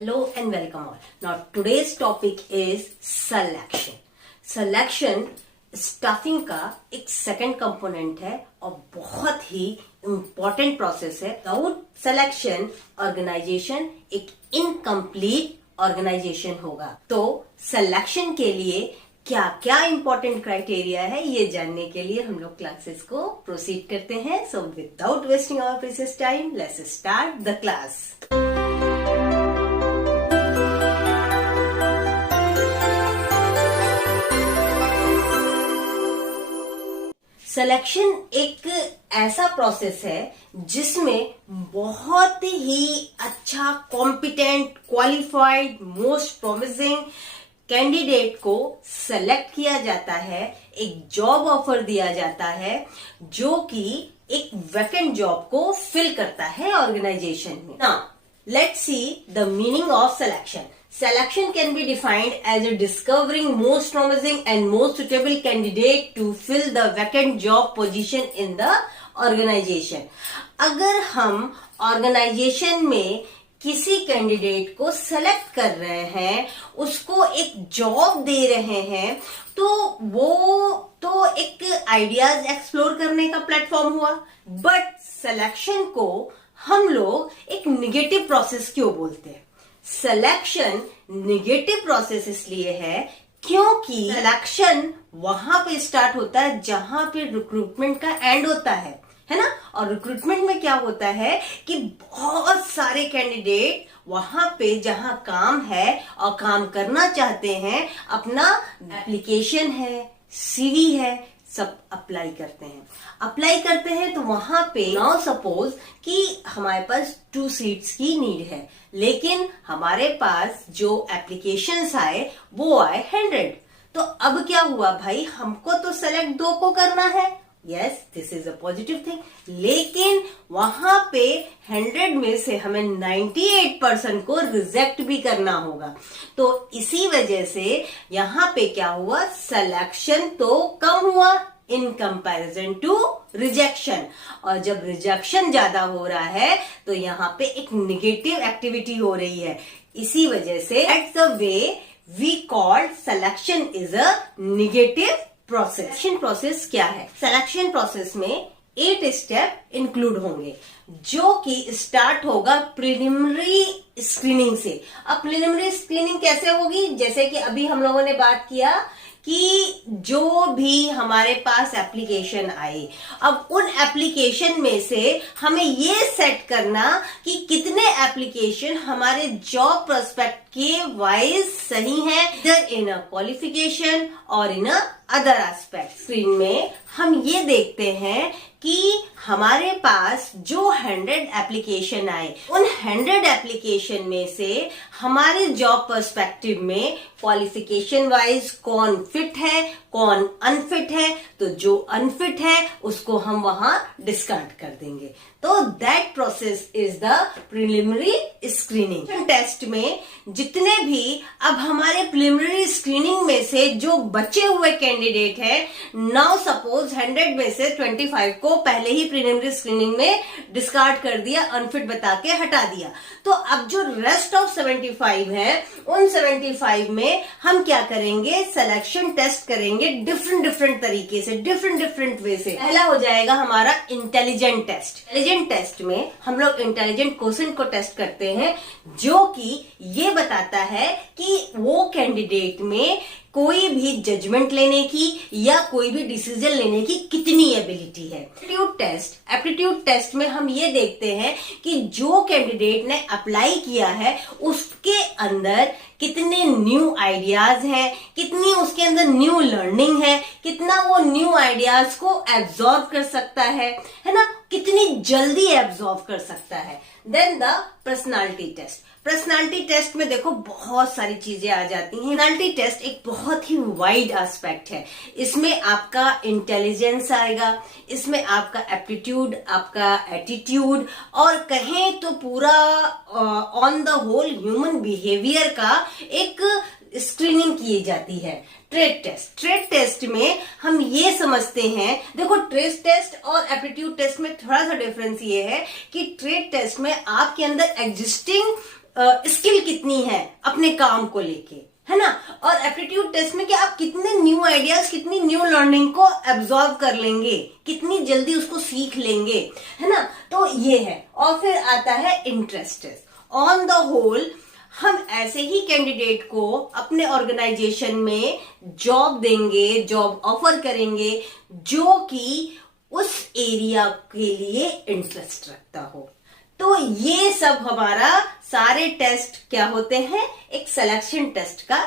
Hello and welcome all. Now today's topic is selection. Selection staffing का एक second component है और बहुत ही इम्पोर्टेंट प्रोसेस है. विदाउट सिलेक्शन ऑर्गेनाइजेशन एक इनकम्प्लीट ऑर्गेनाइजेशन होगा. तो सिलेक्शन के लिए क्या क्या इम्पोर्टेंट क्राइटेरिया है ये जानने के लिए हम लोग क्लासेस को प्रोसीड करते हैं. So without wasting our precious time let's start the class. Selection एक ऐसा प्रोसेस है जिसमें बहुत ही अच्छा, competent, qualified, most promising candidate को सेलेक्ट किया जाता है. एक जॉब ऑफर दिया जाता है जो कि एक वैकेंट जॉब को फिल करता है ऑर्गेनाइजेशन में. Now let's see the meaning of selection. Selection can be defined as a discovering most promising and most suitable candidate to fill the vacant job position in the organization. अगर हम organisation में किसी candidate को select कर रहे हैं, उसको एक जॉब दे रहे हैं, तो वो तो एक आइडियाज एक्सप्लोर करने का प्लेटफॉर्म हुआ. बट सिलेक्शन को हम लोग एक निगेटिव प्रोसेस क्यों बोलते हैं? सिलेक्शन निगेटिव प्रोसेस इसलिए है क्योंकि सिलेक्शन वहां पे स्टार्ट होता है जहां पे रिक्रूटमेंट का एंड होता है ना. और रिक्रूटमेंट में क्या होता है कि बहुत सारे कैंडिडेट वहां पे जहां काम है और काम करना चाहते हैं, अपना एप्लीकेशन है, सीवी है, सब अप्लाई करते हैं. तो वहां पे नाउ सपोज कि हमारे पास 2 सीट्स की नीड है, लेकिन हमारे पास जो एप्लीकेशंस आए वो आए 100. तो अब क्या हुआ भाई, हमको तो सेलेक्ट 2 को करना है. Yes, this is a positive thing. लेकिन वहां पे 100 में से हमें 98% को रिजेक्ट भी करना होगा. तो इसी वजह से यहाँ पे क्या हुआ, सिलेक्शन तो कम हुआ इन कंपैरिजन टू रिजेक्शन. और जब रिजेक्शन ज्यादा हो रहा है तो यहाँ पे एक निगेटिव एक्टिविटी हो रही है. इसी वजह से at the way we called selection is a negative process. Selection process क्या है? सिलेक्शन प्रोसेस में 8 स्टेप इंक्लूड होंगे जो कि स्टार्ट होगा प्रिलिमिनरी स्क्रीनिंग से. अब प्रिलिमिनरी स्क्रीनिंग कैसे होगी? जैसे कि अभी हम लोगों ने बात किया कि जो भी हमारे पास एप्लीकेशन आए, अब उन एप्लीकेशन में से हमें ये सेट करना कि कितने एप्लीकेशन हमारे जॉब प्रोस्पेक्ट के वाइज सही है, इधर इन अ क्वालिफिकेशन और इन अ अदर एस्पेक्ट. स्क्रीन में हम ये देखते हैं कि हमारे पास जो 100 एप्लीकेशन आए, उन 100 एप्लीकेशन में से हमारे जॉब पर्सपेक्टिव में क्वालिफिकेशन वाइज कौन फिट है, कौन अनफिट है. तो जो अनफिट है उसको हम वहां डिस्कार्ड कर देंगे. तो that process is the preliminary screening. Test में जितने भी अब हमारे प्रिलिमिनरी स्क्रीनिंग में से जो बचे हुए कैंडिडेट हैं, नाउ सपोज 100 में से 25 को पहले ही प्रिलिमिनरी स्क्रीनिंग में डिस्कार्ड कर दिया, अनफिट बता के हटा दिया. तो अब जो रेस्ट ऑफ 75 है, उन 75 में हम क्या करेंगे, सिलेक्शन टेस्ट करेंगे डिफरेंट तरीके से, डिफरेंट वे से. पहला हो जाएगा हमारा इंटेलिजेंट टेस्ट. इंटेलिजेंट टेस्ट में हम लोग इंटेलिजेंट क्वेश्चन को टेस्ट करते हैं जो कि ये बताता है कि वो कैंडिडेट में कोई भी जजमेंट लेने की या कोई भी डिसीजन लेने की कितनी एबिलिटी है. एप्टीट्यूड टेस्ट में हम ये देखते हैं कि जो कैंडिडेट ने अप्लाई किया है उसके अंदर कितने न्यू आइडियाज हैं, कितनी उसके अंदर न्यू लर्निंग है, कितना वो न्यू आइडियाज को एब्जॉर्ब कर सकता है ना, कितनी जल्दी एब्जॉर्ब कर सकता है. Then the personality test. Personality test में देखो बहुत सारी चीजें आ जाती हैं. पर्सनालिटी टेस्ट एक बहुत ही वाइड एस्पेक्ट है. इसमें आपका इंटेलिजेंस आएगा, इसमें आपका एप्टीट्यूड, आपका एटीट्यूड, और कहें तो पूरा on the whole human behaviour का एक स्क्रीनिंग की जाती है. ट्रेड टेस्ट में हम ये समझते हैं, देखो ट्रेड टेस्ट और एप्टीट्यूड टेस्ट में थोड़ा सा डिफरेंस ये है कि ट्रेड टेस्ट में आपके अंदर एग्जिस्टिंग स्किल कितनी है अपने काम को लेके, है ना। और एप्टीट्यूड टेस्ट में कि आप कितने न्यू आइडियाज, कितनी न्यू लर्निंग को एब्जॉर्व कर लेंगे, कितनी जल्दी उसको सीख लेंगे, है ना। तो ये है। और फिर आता है interest test. On the whole हम ऐसे ही कैंडिडेट को अपने ऑर्गेनाइजेशन में जॉब देंगे, जॉब ऑफर करेंगे जो कि उस एरिया के लिए इंटरेस्ट रखता हो। तो ये सब हमारा सारे टेस्ट क्या होते हैं, एक सिलेक्शन टेस्ट का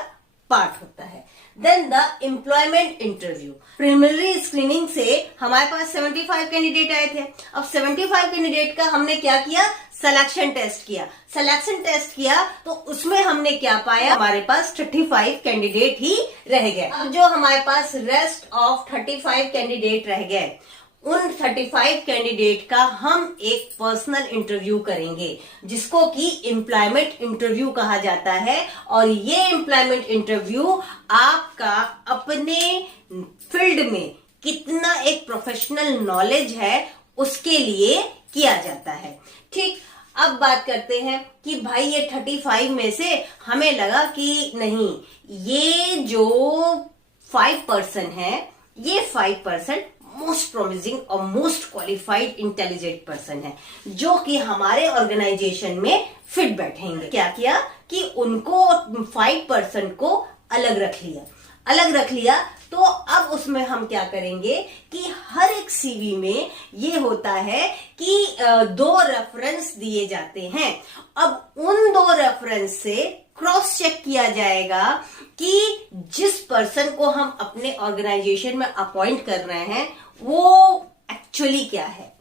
पार्ट होता है। Then the employment interview. Preliminary screening से हमारे पास 75 कैंडिडेट आए थे। अब 75 कैंडिडेट का हमने क्या किया, सिलेक्शन टेस्ट किया। सिलेक्शन टेस्ट किया तो उसमें हमने क्या पाया, हमारे पास 35 कैंडिडेट ही रह गए। अब जो हमारे पास रेस्ट ऑफ 35 कैंडिडेट रह गए, उन 35 कैंडिडेट का हम एक पर्सनल इंटरव्यू करेंगे जिसको कि एम्प्लॉयमेंट इंटरव्यू कहा जाता है। और ये एम्प्लॉयमेंट इंटरव्यू आपका अपने फील्ड में कितना एक प्रोफेशनल नॉलेज है उसके लिए किया जाता है। ठीक, अब बात करते हैं कि भाई ये 35 में से हमें लगा कि नहीं, ये जो 5% है, ये 5% मोस्ट प्रोमिसिंग और मोस्ट क्वालिफाइड इंटेलिजेंट पर्सन है जो कि हमारे ऑर्गेनाइजेशन में फिट बैठेंगे। क्या किया कि उनको 5% को अलग रख लिया। तो अब उसमें हम क्या करेंगे कि हर एक सीवी में ये होता है कि 2 रेफरेंस दिए जाते हैं। अब उन 2 रेफरेंस से क्रॉस चेक किया जाएगा कि जिस पर्सन को हम अपने ऑर्गेनाइजेशन में अपॉइंट कर रहे हैं वो एक्चुअली क्या है,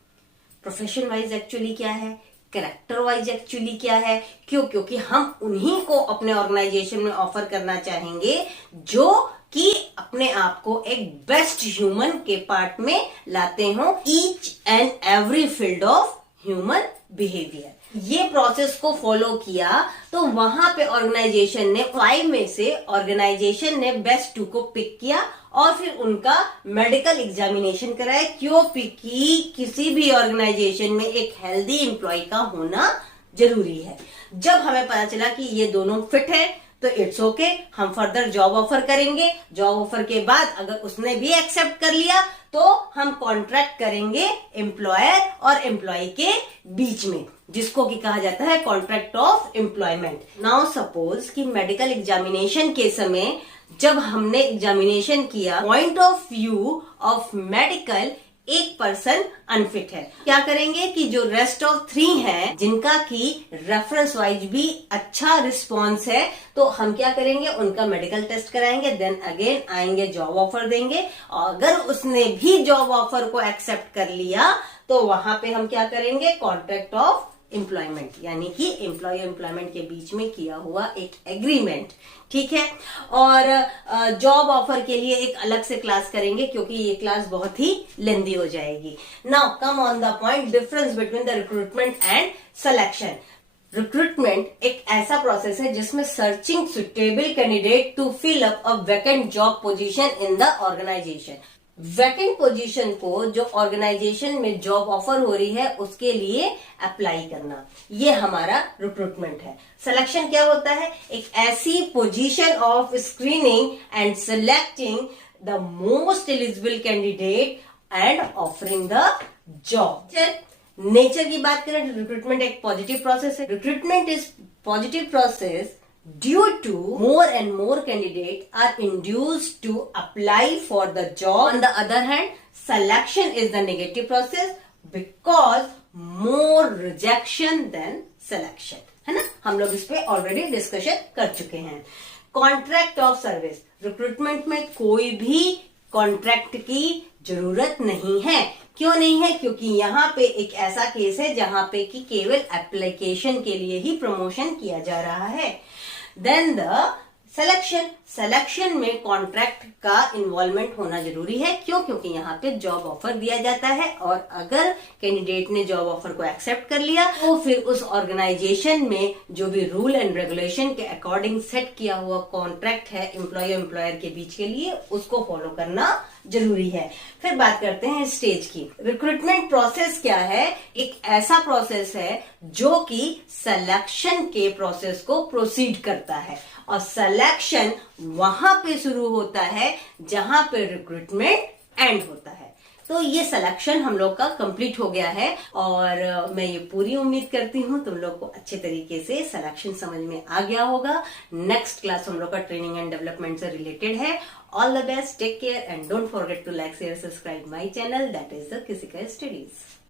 प्रोफेशन वाइज एक्चुअली क्या है, कैरेक्टर वाइज एक्चुअली क्या है। क्योंकि हम उन्हीं को अपने ऑर्गेनाइजेशन में ऑफर करना चाहेंगे जो कि अपने आप को एक बेस्ट ह्यूमन के पार्ट में लाते हो, each and every field of human behaviour. ये प्रोसेस को फॉलो किया तो वहां पे ऑर्गेनाइजेशन ने 5 में से ऑर्गेनाइजेशन ने बेस्ट 2 को पिक किया और फिर उनका मेडिकल एग्जामिनेशन कराया। क्योंकि किसी भी ऑर्गेनाइजेशन में एक हेल्दी एम्प्लॉय का होना जरूरी है। जब हमें पता चला कि ये दोनों फिट है तो इट्स ओके, हम फर्दर जॉब ऑफर करेंगे। जॉब ऑफर के बाद अगर उसने भी एक्सेप्ट कर लिया तो हम कॉन्ट्रैक्ट करेंगे एम्प्लॉयर और एम्प्लॉय के बीच में, जिसको कि कहा जाता है contract of employment. Now suppose कि मेडिकल एग्जामिनेशन के समय जब हमने एग्जामिनेशन किया, point of view of medical एक पर्सन अनफिट है, क्या करेंगे कि जो रेस्ट ऑफ 3 हैं जिनका की रेफरेंस वाइज भी अच्छा रिस्पॉन्स है, तो हम क्या करेंगे, उनका मेडिकल टेस्ट कराएंगे, देन अगेन आएंगे जॉब ऑफर देंगे। और अगर उसने भी जॉब ऑफर को एक्सेप्ट कर लिया तो वहां पे हम क्या करेंगे, कॉन्ट्रैक्ट ऑफ एम्प्लॉयमेंट, यानी कि एम्प्लॉय एम्प्लॉयमेंट के बीच में किया हुआ एक एग्रीमेंट। ठीक है। और जॉब ऑफर के लिए एक अलग से क्लास करेंगे क्योंकि ये क्लास बहुत ही लेंदी हो जाएगी। Now come on the point, difference between the recruitment and selection. Recruitment एक ऐसा प्रोसेस है जिसमें searching suitable candidate to fill up a vacant job position in the organisation. Vacant position को जो ऑर्गेनाइजेशन में जॉब ऑफर हो रही है उसके लिए अप्लाई करना, ये हमारा रिक्रूटमेंट है। सिलेक्शन क्या होता है, एक ऐसी position of screening and selecting the most eligible candidate and offering the job. Nature की बात करें तो रिक्रूटमेंट एक पॉजिटिव प्रोसेस है। Recruitment is positive process due to more and more candidates are induced to apply for the job. On the other hand, selection is the negative process because more rejection than selection, है ना। हम लोग इस पे already discussion कर चुके हैं। Contract of service, recruitment में कोई भी कॉन्ट्रैक्ट की जरूरत नहीं है। क्यों नहीं है, क्योंकि यहाँ पे एक ऐसा केस है जहां पे कि केवल एप्लीकेशन के लिए ही प्रमोशन किया जा रहा है। देन द सिलेक्शन में कॉन्ट्रैक्ट का इन्वॉल्वमेंट होना जरूरी है। क्यों, क्योंकि यहाँ पे जॉब ऑफर दिया जाता है और अगर कैंडिडेट ने जॉब ऑफर को एक्सेप्ट कर लिया तो फिर उस ऑर्गेनाइजेशन में जो भी रूल एंड रेगुलेशन के अकॉर्डिंग सेट किया हुआ कॉन्ट्रैक्ट है एम्प्लॉय एम्प्लॉयर के बीच के लिए, उसको फॉलो करना जरूरी है। फिर बात करते हैं स्टेज की। रिक्रूटमेंट प्रोसेस क्या है? एक ऐसा प्रोसेस है जो कि सिलेक्शन के प्रोसेस को प्रोसीड करता है, और सिलेक्शन वहां पे शुरू होता है जहां पे रिक्रूटमेंट एंड होता है। तो ये सिलेक्शन हम लोग का कंप्लीट हो गया है, और मैं ये पूरी उम्मीद करती हूँ तुम लोग को अच्छे तरीके से सिलेक्शन समझ में आ गया होगा। नेक्स्ट क्लास हम लोग का ट्रेनिंग एंड डेवलपमेंट से रिलेटेड है। All the best, take care and don't forget to like share subscribe my channel, that is the किसिका स्टडीज।